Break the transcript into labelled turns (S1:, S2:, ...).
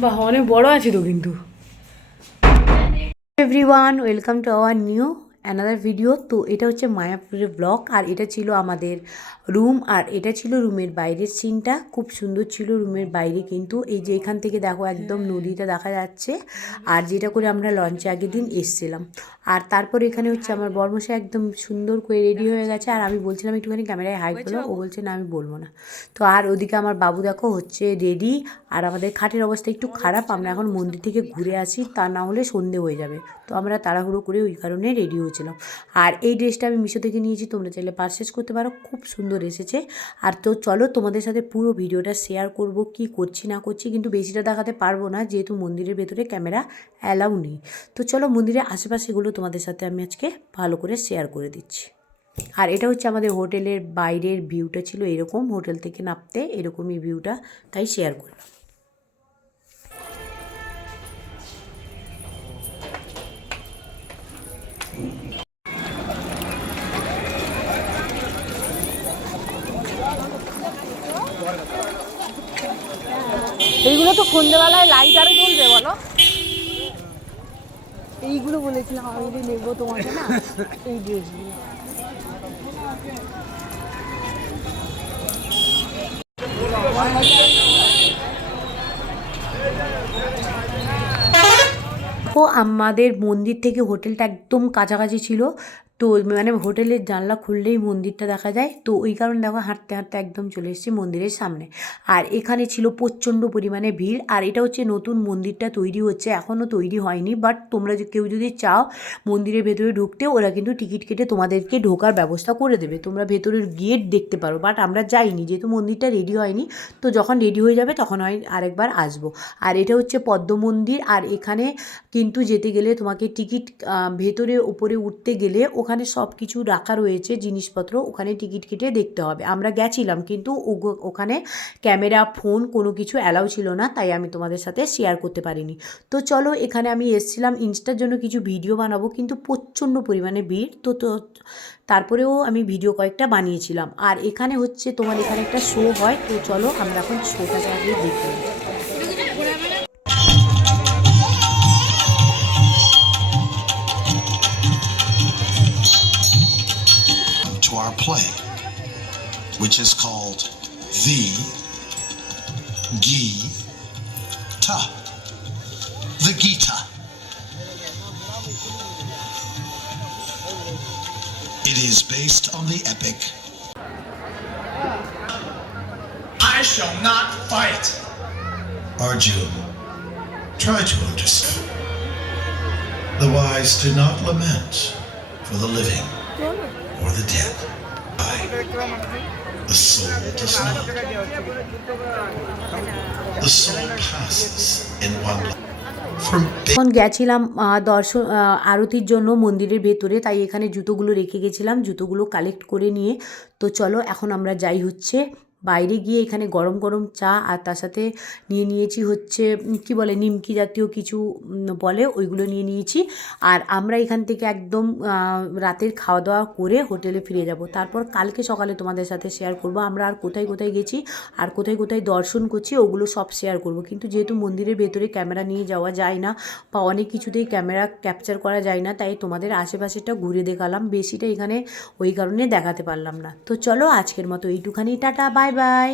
S1: বাহ অনেক বড় আছে তো কিন্তু। Everyone welcome to our new another video তো এটা হচ্ছে মায়াপুরের ব্লক আর এটা ছিল আমাদের রুম আর এটা ছিল রুমের বাইরের সিনটা খুব সুন্দর ছিল রুমের বাইরে কিন্তু। এই যে এখান থেকে দেখো একদম নদীটা দেখা যাচ্ছে আর যেটা করে আমরা লঞ্চে আগের দিন এসছিলাম। আর তারপর এখানে হচ্ছে আমার বর্মশা একদম সুন্দর করে রেডি হয়ে গেছে আর আমি বলছিলাম একটুখানি ক্যামেরায় হাই করো ও বলছে না আমি বলব না। তো আর ওদিকে আমার বাবু দেখো হচ্ছে রেডি আর আমাদের খাটের অবস্থা একটু খারাপ আমরা এখন মন্দির থেকে ঘুরে আসি তা না হলে সন্ধে হয়ে যাবে। তো আমরা তাড়াহুড়ো করে ওই কারণে রেডি হয়েছিলাম আর এই ড্রেসটা আমি মিশো থেকে নিয়েছি, তোমরা চাইলে পারচেস করতে পারো। খুব সুন্দর এসেছে। আর তো চলো তোমাদের সাথে পুরো ভিডিওটা শেয়ার করব, কি করছি, না করছি। কিন্তু বেশিটা দেখাতে পারব না, যেহেতু মন্দিরের ভেতরে ক্যামেরা অ্যালাউ নেই। তো চলো মন্দিরের আশেপাশেগুলো তোমাদের সাথে আমি আজকে ভালো করে শেয়ার করে দিচ্ছি। আর এটা হচ্ছে আমাদের হোটেলের বাইরের ভিউটা ছিল এরকম। হোটেল থেকে নামতে এরকমই ভিউটা তাই শেয়ার করলাম। এইগুলো তো সন্ধ্যেবেলায় লাইট আরও জ্বলবে বলো। এইগুলো বলেছিলাম আমি নেব তোমাকে না এই ড্রেসগুলো ও আমাদের মন্দির থেকে হোটেলটা একদম কাছাকাছি ছিল। তো মানে হোটেলের জানলা খুললেই মন্দিরটা দেখা যায়। তো ওই কারণে দেখো হাঁটতে হাঁটতে একদম চলে এসেছি মন্দিরের সামনে। আর এখানে ছিল প্রচণ্ড পরিমাণে ভিড়। আর এটা হচ্ছে নতুন মন্দিরটা তৈরি হচ্ছে এখনও তৈরি হয়নি। বাট তোমরা কেউ যদি চাও মন্দিরের ভেতরে ঢুকতে, ওরা কিন্তু টিকিট কেটে তোমাদেরকে ঢোকার ব্যবস্থা করে দেবে। তোমরা ভেতরের গেট দেখতে পারো। বাট আমরা যাইনি, যেহেতু মন্দিরটা রেডি হয়নি, তো যখন রেডি হয়ে যাবে তখন হয় আরেকবার আসব। আর এটা হচ্ছে পদ্ম মন্দির। আর এখানে কিন্তু যেতে গেলে তোমাকে টিকিট ভেতরে, উপরে উঠতে গেলে ওখানে সব কিছু রাখা রয়েছে, জিনিসপত্র, ওখানে টিকিট কেটে দেখতে হবে। আমরা গেছিলাম, কিন্তু ওখানে ক্যামেরা, ফোন কোনো কিছু অ্যালাউ ছিল না, তাই আমি তোমাদের সাথে শেয়ার করতে পারিনি। তো চলো, এখানে আমি এসেছিলাম, ইনস্টার জন্য কিছু ভিডিও বানাবো, কিন্তু প্রচণ্ড পরিমাণে ভিড়। তো তো তারপরেও আমি ভিডিও কয়েকটা বানিয়েছিলাম। আর এখানে হচ্ছে তোমার এখানে একটা শো হয়, তো চলো আমরা এখন শোটাকে আগে দেখি
S2: The Gita. The Gita. It is based on the epic
S3: I shall not fight.
S2: Arjun. Try to understand. The wise do not lament for the living or the dead. I, the soul does not. The soul passes in one
S1: এখন গেছিলাম দর্শন আরতির জন্য মন্দিরের ভেতরে, তাই এখানে জুতোগুলো রেখে গেছিলাম। জুতোগুলো কালেক্ট করে নিয়ে। তো চলো, এখন আমরা যাই হচ্ছে বাইরে গিয়ে এখানে গরম গরম চা আর তার সাথে নিয়ে নিয়েছি হচ্ছে কি বলে, নিমকি জাতীয় কিছু বলে ওইগুলো নিয়ে নিয়েছি। আর আমরা এখান থেকে একদম রাতের খাওয়া দাওয়া করে হোটেলে ফিরে যাব। তারপর কালকে সকালে তোমাদের সাথে শেয়ার করব। আমরা আর কোথায় কোথায় গেছি আর কোথায় কোথায় দর্শন করছি ওগুলো সব শেয়ার করব। কিন্তু যেহেতু মন্দিরের ভেতরে ক্যামেরা নিয়ে যাওয়া যায় না বা অনেক কিছুতেই ক্যামেরা ক্যাপচার করা যায় না, তাই তোমাদের আশেপাশেটা ঘুরে দেখালাম। বেশিটা এখানে ওই কারণে দেখাতে পারলাম না। তো চলো আজকের মতো এইটুখানি। Tata bye bye